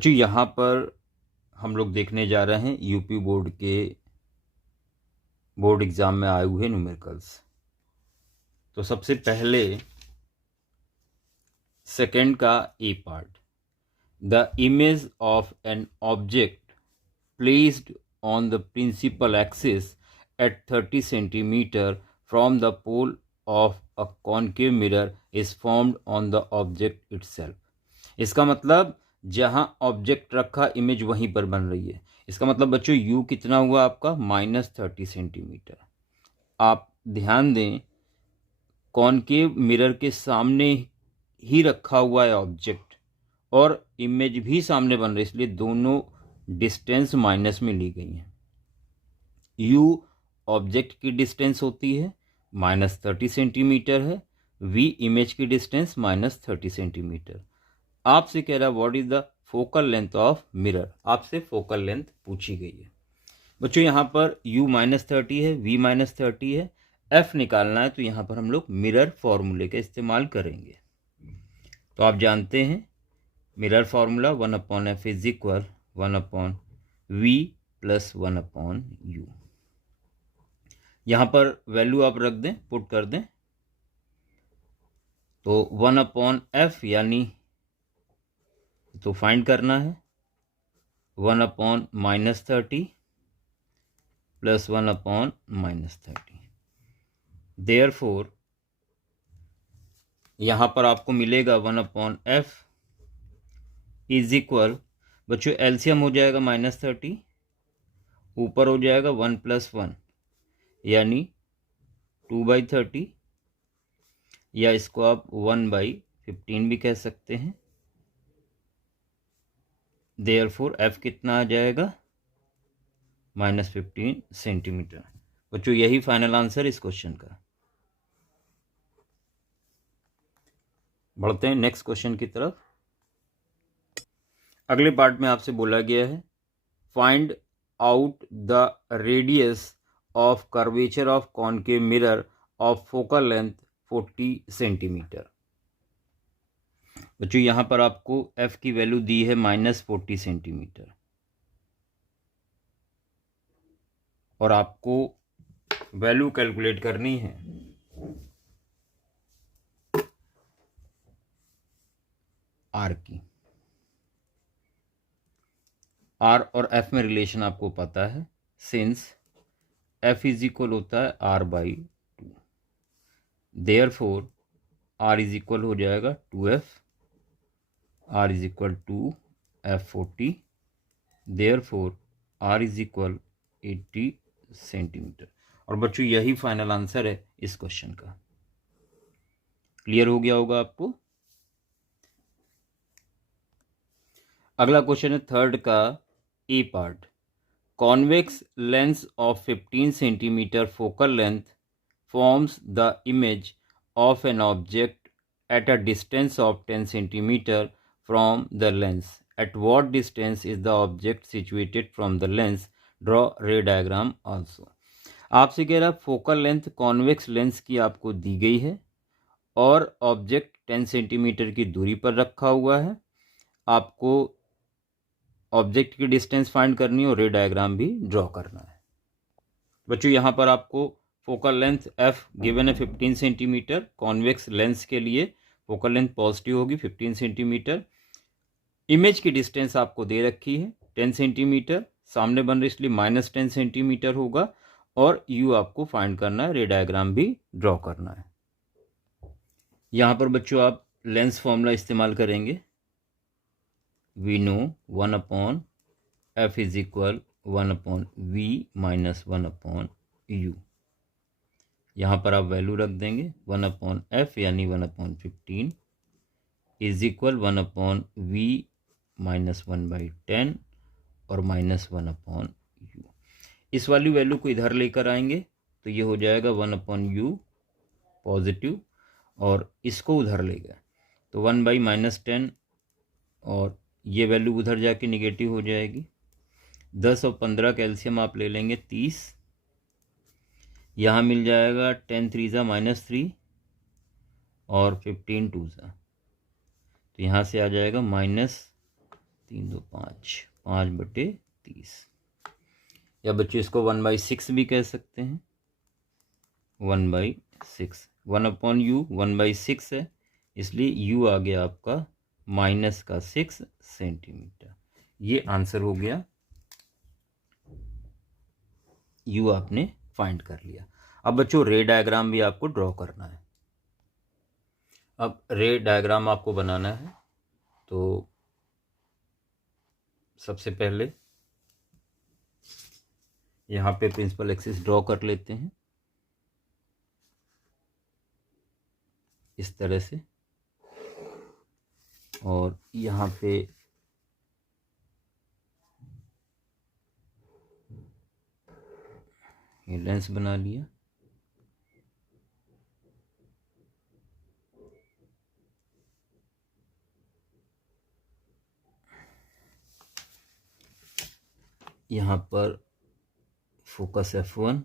बच्चों यहाँ पर हम लोग देखने जा रहे हैं यूपी बोर्ड के बोर्ड एग्जाम में आए हुए न्यूमेरिकल्स। तो सबसे पहले सेकंड का A part, the image of an object placed on the principal axis at 30 centimetre from the pole of a concave mirror is formed on the object itself. इसका मतलब जहां ऑब्जेक्ट रखा इमेज वहीं पर बन रही है। इसका मतलब बच्चों यू कितना हुआ आपका -30 सेंटीमीटर। आप ध्यान दें कॉन्केव मिरर के सामने ही रखा हुआ है ऑब्जेक्ट और इमेज भी सामने बन रही है, इसलिए दोनों डिस्टेंस माइनस में ली गई हैं। यू ऑब्जेक्ट की डिस्टेंस होती है -30 सेंटीमीटर है, वी इमेज की डिस्टेंस -30 सेंटीमीटर। आपसे कह रहा है what is the focal length of mirror, आपसे फोकल लेंथ पूछी गई है। बच्चों यहाँ पर u -30 है, v -30 है, f निकालना है तो यहाँ पर हम लोग मिरर फॉर्मूले का इस्तेमाल करेंगे। तो आप जानते हैं mirror formula 1/f is equal 1/v + 1/u। यहाँ पर वैल्यू आप रख दें, पुट कर दें, तो 1/f यानी तो फाइंड करना है 1/-30 + 1/-30। देयरफॉर यहाँ पर आपको मिलेगा 1/f इज इक्वल, बच्चों एलसीएम हो जाएगा -30, ऊपर हो जाएगा 1 + 1 यानी 2/30, या इसको आप 1/15 भी कह सकते हैं। देयरफॉर f कितना आ जाएगा -15 सेंटीमीटर। बच्चों यही फाइनल आंसर इस क्वेश्चन का। बढ़ते हैं नेक्स्ट क्वेश्चन की तरफ। अगले पार्ट में आपसे बोला गया है find out the radius of curvature of concave mirror of focal length 40 centimetre. बच्चों यहाँ पर आपको f की वैल्यू दी है -40 सेंटीमीटर और आपको वैल्यू कैलकुलेट करनी है r की। r और f में रिलेशन आपको पता है, सिंस f इज इक्वल होता है r/2। Therefore r is equal हो जाएगा 2f, r is equal to f40। Therefore r is equal 80 centimetre. और बच्चों यही फाइनल आंसर है इस क्वेश्चन का। क्लियर हो गया होगा आपको। अगला क्वेश्चन है थर्ड का A part, convex lens of 15 centimetre focal length forms the image of an object at a distance of 10 centimetre from the lens. At what distance is the object situated from the lens, draw ray diagram also. आपसे कह रहा है focal length convex lens की आपको दी गई है और object 10 centimetre की दूरी पर रखा हुआ है। आपको ऑब्जेक्ट की डिस्टेंस फाइंड करनी है और रे डायग्राम भी ड्रॉ करना है। बच्चों यहाँ पर आपको फोकल लेंथ f गिवन है 15 सेंटीमीटर। कॉन्वेक्स लेंस के लिए फोकल लेंथ पॉजिटिव होगी 15 सेंटीमीटर। इमेज की डिस्टेंस आपको दे रखी है 10 सेंटीमीटर, सामने बन रही इसलिए -10 सेंटीमीटर होगा और u आपको फाइंड करना है, रे डायग्राम भी ड्रॉ करना है। यहाँ पर बच्चों आप लेंस फॉर्मूला इस्तेमाल करेंगे। We know 1/f is equal 1/v - 1/u। यहाँ पर आप वैल्यू रख देंगे 1/f यानी 1/15 इज इक्वल 1/v - 1/10 और -1/u। इस वाली वैल्यू को इधर लेकर आएंगे तो ये हो जाएगा 1/u पॉजिटिव और इसको उधर ले गए तो 1/-10 और ये वैल्यू उधर जाके निगेटिव हो जाएगी। 10 और 15 कैल्शियम आप ले लेंगे 30, यहाँ मिल जाएगा 10 3 -3 और 15 2 तो यहाँ से आ जाएगा 3 2 5, 5/30, या बच्चों इसको 1/6 भी कह सकते हैं। 1/6, 1/u 1/6 है, इसलिए u आ गया आपका -6 सेंटीमीटर। ये आंसर हो गया, u आपने फाइंड कर लिया। अब बच्चों रे डायग्राम भी आपको ड्रॉ करना है। अब रे डायग्राम आपको बनाना है, तो सबसे पहले यहाँ पे प्रिंसिपल एक्सिस ड्रॉ कर लेते हैं इस तरह से, और यहाँ पे ये लेंस बना लिया। यहाँ पर फोकस F1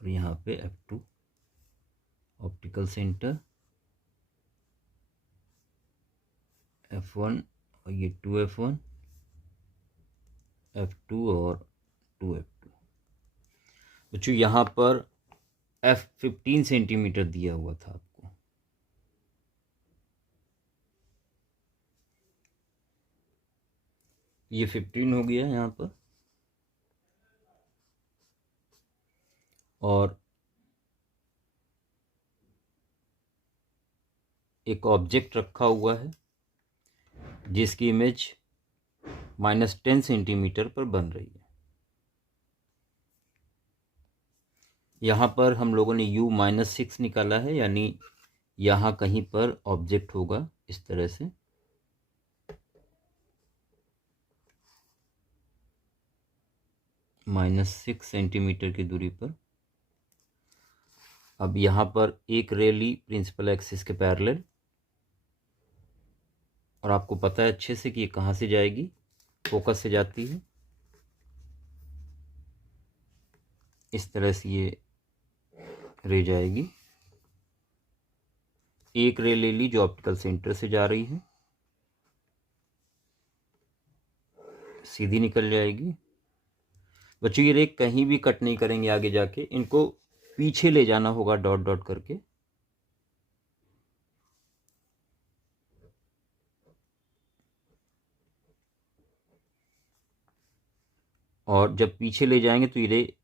और यहाँ पे F2, ऑप्टिकल सेंटर F1 और ये 2F1, F2 और 2F2। बच्चों यहाँ पर F15 सेंटीमीटर दिया हुआ था आपको, ये 15 हो गया यहाँ पर, और एक ऑब्जेक्ट रखा हुआ है जिसकी इमेज -10 सेंटीमीटर पर बन रही है। यहाँ पर हम लोगों ने u -6 निकाला है, यानी यहाँ कहीं पर ऑब्जेक्ट होगा इस तरह से, -6 सेंटीमीटर की दूरी पर। अब यहाँ पर एक रे ली प्रिंसिपल एक्सिस के पैरेलल, और आपको पता है अच्छे से कि ये कहाँ से जाएगी, फोकस से जाती है। इस तरह से ये रे जाएगी। एक रे ले ली जो ऑप्टिकल सेंटर से जा रही है, सीधी निकल जाएगी। बच्चों ये रे कहीं भी कट नहीं करेंगे आगे जाके, इनको पीछे ले जाना होगा डॉट डॉट करके। और जब पीछे ले जाएंगे तो ये रे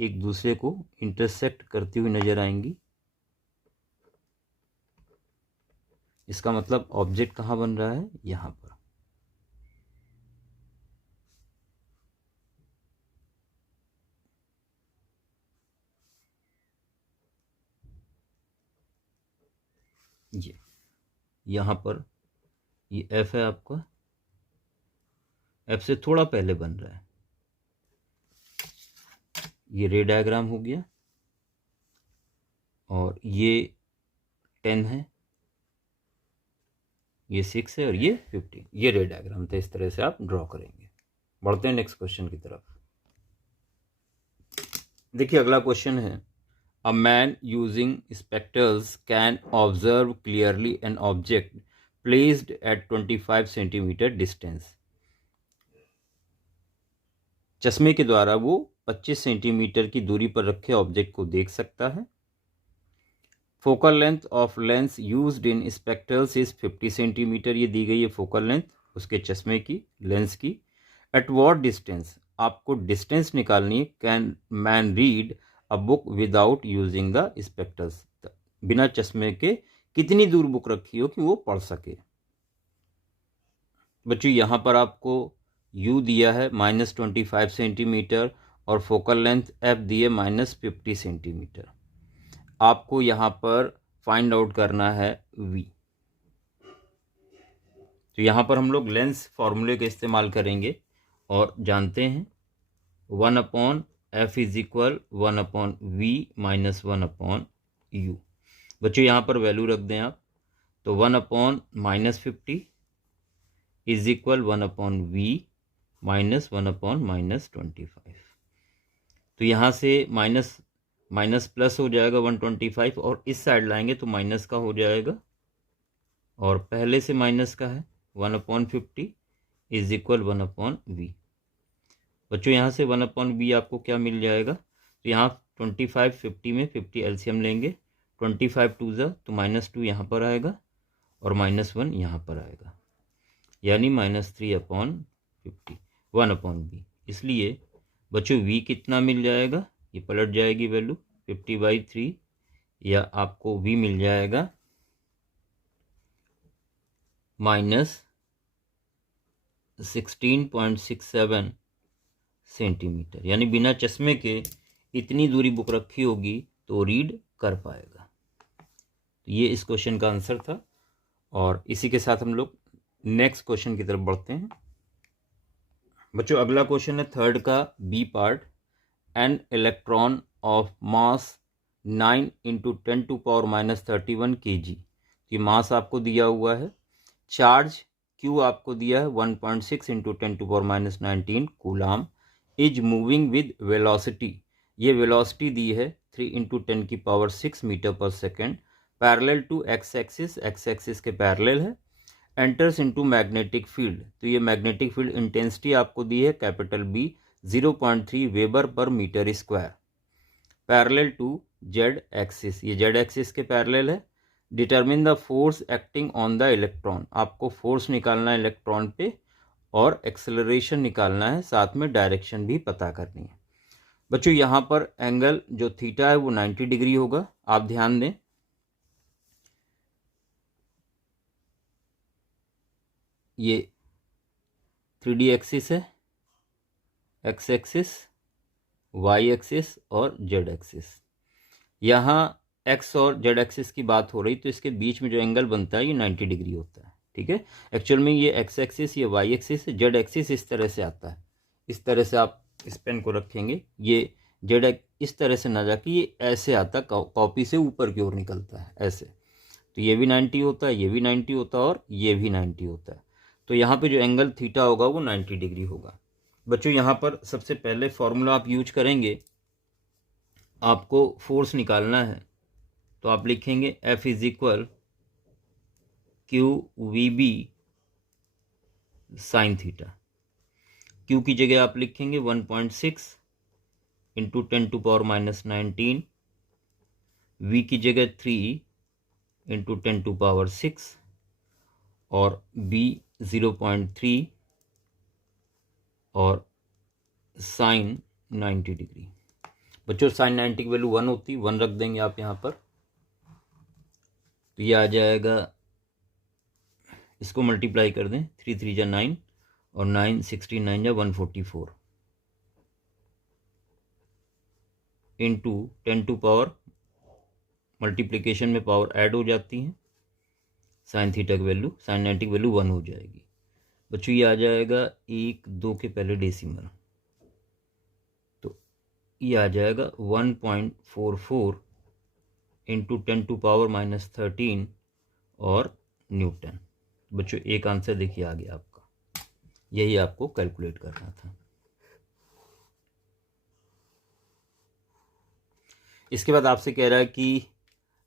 एक दूसरे को इंटरसेक्ट करती हुई नजर आएंगी। इसका मतलब ऑब्जेक्ट कहाँ बन रहा है, यहाँ पर। ये यहाँ पर ये F है आपका, F से थोड़ा पहले बन रहा है। ये रे डायग्राम हो गया, और ये 10 है, ये 6 है, और ये 15। ये रे डायग्राम था, इस तरह से आप ड्रॉ करेंगे। बढ़ते हैं नेक्स्ट क्वेश्चन की तरफ। देखिए अगला क्वेश्चन है, a man using spectres can observe clearly an object placed at 25 centimetre distance. चश्मे के द्वारा वो 25 सेंटीमीटर की दूरी पर रखे ऑब्जेक्ट को देख सकता है। Focal length of lens used in spectacles is 50 centimetre. ये दी गई है फोकल लेंथ उसके चश्मे की, लेंस की। एट वॉट डिस्टेंस, आपको डिस्टेंस निकालनी है। Can man read a book without using the spectres, बिना चश्मे के कितनी दूर बुक रखी हो कि वो पढ़ सके। बच्चों यहाँ पर आपको u दिया है -25 सेंटीमीटर, और फोकल लेंथ f दी है -50 सेंटीमीटर। आपको यहाँ पर फाइंड आउट करना है v। तो यहाँ पर हम लोग लेंस फॉर्मूले का इस्तेमाल करेंगे, और जानते हैं 1/f = 1/v - 1/u। बच्चों यहाँ पर वैल्यू रख दें आप, तो 1/-50 = 1/v - 1/-25। तो यहाँ से माइनस प्लस हो जाएगा 125, और इस साइड लाएंगे तो माइनस का हो जाएगा, और पहले से माइनस का है 1/50 इज इक्वल 1/v। बच्चों यहाँ से 1/v आपको क्या मिल जाएगा, तो यहाँ 25 50 में 50 एलसीएम लेंगे, 25 2 ज़ा तो -2 यहाँ पर आएगा और -1 यहाँ पर आएगा, यानी -3/50 1/v। इसलिए बच्चों v कितना मिल जाएगा, ये पलट जाएगी वैल्यू 50/3, या आपको v मिल जाएगा -16.67 सेंटीमीटर, यानी बिना चश्मे के इतनी दूरी बुक रखी होगी तो रीड कर पाएगा। ये इस क्वेश्चन का आंसर था, और इसी के साथ हम लोग नेक्स्ट क्वेश्चन की तरफ बढ़ते हैं। बच्चों अगला क्वेश्चन है थर्ड का B part. An electron of mass 9 × 10⁻31 kg, ये मास आपको दिया हुआ है। चार्ज Q आपको दिया है 1.6 × 10⁻19 coulomb, is moving with velocity, ये वेलोसिटी दी है 3 × 10⁻6 मीटर पर second, parallel to x axis, x axis के पैरेलल है। एंटर्स इनटू मैग्नेटिक फील्ड, तो ये मैग्नेटिक फील्ड इंटेंसिटी आपको दी है कैपिटल B 0.3 वेबर पर metre square, parallel to z axis, ये जेड एक्सिस के पैरेलल है। Determine the force acting on the electron, आपको फोर्स निकालना है इलेक्ट्रॉन पे और एक्सेलरेशन निकालना है, साथ में डायरेक्शन भी पता करनी है। बच्चों यहाँ पर एंगल जो थीटा है वो 90 डिग्री होगा। आप ध्यान दें, ये 3D एक्सिस है, एक्स एक्सिस, वाई एक्सिस और जेड एक्सिस। यहाँ एक्स और जेड एक्सिस की बात हो रही, तो इसके बीच में जो एंगल बनता है ये 90 डिग्री होता है, ठीक है। एक्चुअल में ये एक्स एक्सिस, ये वाई एक्सिस, जेड एक्सिस इस तरह से आता है। इस तरह से आप इस पेन को रखेंगे, ये जेड इस तरह से ना जाके ये ऐसे आता है, कॉपी से ऊपर की ओर निकलता है ऐसे, तो ये भी 90 होता है, ये भी 90 होता है और ये भी 90 होता है। तो यहाँ पे जो एंगल थीटा होगा वो 90 डिग्री होगा। बच्चों यहाँ पर सबसे पहले फॉर्मूला आप यूज करेंगे, आपको फोर्स निकालना है, तो आप लिखेंगे F is equal QVB sine theta. Q की जगह आप लिखेंगे 1.6 × 10⁻19, V की जगह 3 × 10⁻6 और B 0.3 और साइन 90 डिग्री। बच्चों साइन 90 की वैल्यू 1 होती है, 1 रख देंगे आप यहाँ पर, तो ये आ जाएगा, इसको मल्टीप्लाई कर दें, 3 3 जा 9 और 9 69 जा 144 इंटू 10⁻, मल्टीप्लिकेशन में पावर ऐड हो जाती है, साइन थीटा की वैल्यू, साइन 90 की वैल्यू 1 हो जाएगी। बच्चों ये आ जाएगा 1 2 के पहले डेसिमल, तो ये आ जाएगा 1.44 × 10⁻13 और न्यूटन। बच्चों एक आंसर देखिए आ गया आपका, यही आपको कैलकुलेट करना था। इसके बाद आपसे कह रहा है कि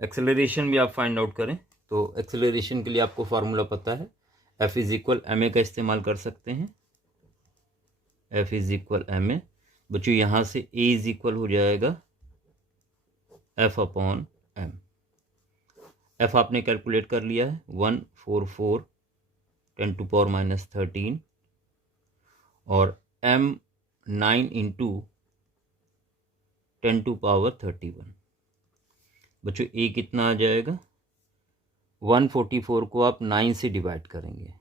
एक्सेलरेशन भी आप फाइंड आउट करें, तो एक्सेलरेशन के लिए आपको फार्मूला पता है, F इज इक्वल ma का इस्तेमाल कर सकते हैं, F इज इक्वल ma। बच्चों यहाँ से a इज इक्वल हो जाएगा F/m। F आपने कैलकुलेट कर लिया है 144 10⁻13 और m 9 × 10⁻31। बच्चों a कितना आ जाएगा, 144 को आप 9 से डिवाइड करेंगे,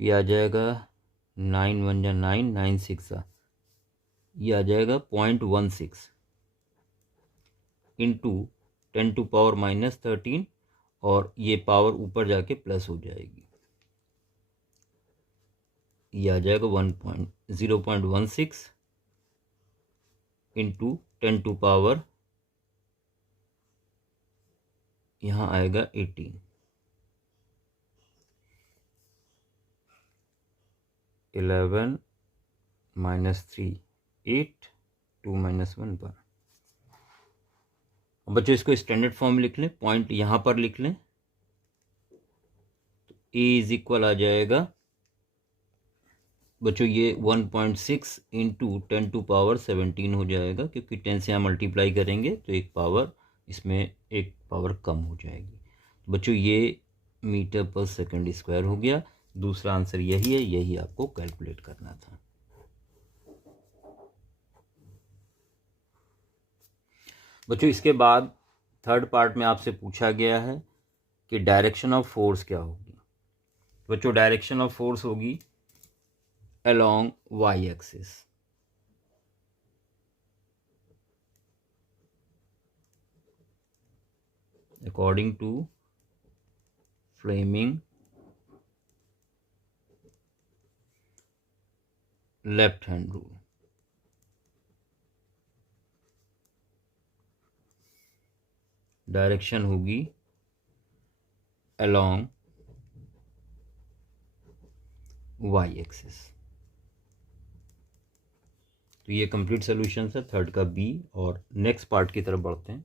ये आ जाएगा 9 1 जा 9 9 6 जा, ये आ जाएगा 0.16 इंटू 10⁻13 और ये पावर ऊपर जाके प्लस हो जाएगी, ये आ जाएगा 0.16 इंटू 10⁻, यहाँ आएगा 18, 11 -3 8 2 - 1 1। बच्चों इसको स्टैंडर्ड फॉर्म लिख लें, पॉइंट यहाँ पर लिख लें, ए इज इक्वल आ जाएगा बच्चों ये 1.6 इंटू 10⁻17 हो जाएगा, क्योंकि 10 से यहाँ मल्टीप्लाई करेंगे तो एक पावर इसमें एक पावर कम हो जाएगी। बच्चों ये मीटर पर सेकंड स्क्वायर हो गया। दूसरा आंसर यही है, यही आपको कैलकुलेट करना था। बच्चों इसके बाद थर्ड पार्ट में आपसे पूछा गया है कि डायरेक्शन ऑफ फोर्स क्या होगी। बच्चों डायरेक्शन ऑफ फोर्स होगी along y-axis। According to Fleming left hand rule। Direction होगी along y-axis। तो ये कंप्लीट सोल्यूशन है थर्ड का बी। और नेक्स्ट पार्ट की तरफ बढ़ते हैं।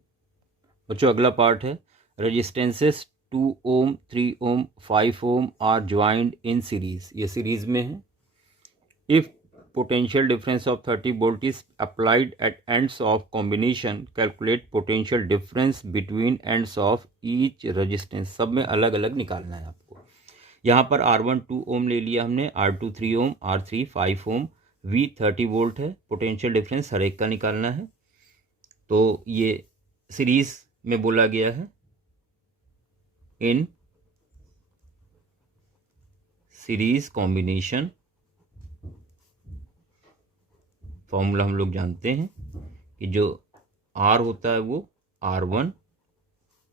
बच्चों अगला पार्ट है resistances 2 ohm 3 ohm 5 ohm are joined in series. ये सीरीज में है। If potential difference of 30 volt is applied at ends of combination, calculate potential difference between ends of each resistance। सब में अलग अलग निकालना है आपको। यहाँ पर R1 2 ओम ले लिया हमने, R2 3 ओम, R3 5 ओम, V 30 वोल्ट है। पोटेंशियल डिफरेंस हर एक का निकालना है। तो ये सीरीज में बोला गया है। इन सीरीज कॉम्बिनेशन फॉर्मूला हम लोग जानते हैं कि जो R होता है वो R1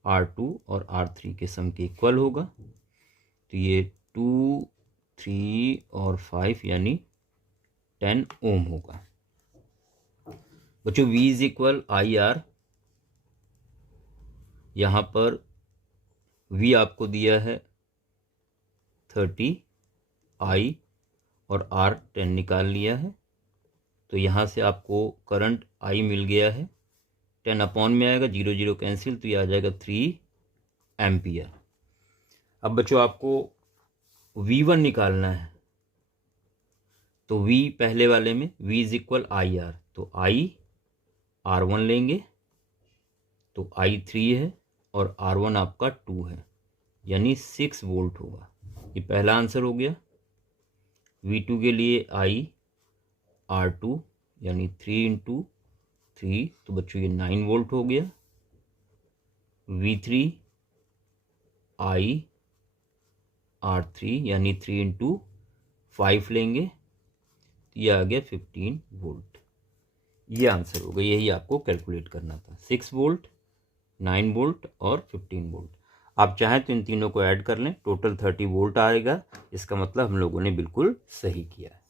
R2 और R3 के सम के इक्वल होगा। तो ये 2 3 और 5 यानी 10 ओम होगा। बच्चों V इज इक्वल IR। यहाँ पर V आपको दिया है 30, I और R 10 निकाल लिया है। तो यहाँ से आपको करंट I मिल गया है। 10 अपॉन में आएगा, 0 0 कैंसिल, तो ये आ जाएगा 3 एम्पियर। अब बच्चों आपको V1 निकालना है। तो V पहले वाले में V इज इक्वल IR, तो I R1 लेंगे तो I 3 है और R1 आपका 2 है, यानी 6 वोल्ट होगा। ये पहला आंसर हो गया। V2 के लिए I R2 यानी 3 इंटू 3, तो बच्चों ये 9 वोल्ट हो गया। V3 I R3 यानी 3 इंटू 5 लेंगे, तो ये आ गया 15 वोल्ट। ये आंसर होगा, यही आपको कैलकुलेट करना था। 6 वोल्ट, 9 वोल्ट और 15 वोल्ट। आप चाहें तो इन तीनों को ऐड कर लें, टोटल 30 वोल्ट आएगा। इसका मतलब हम लोगों ने बिल्कुल सही किया है।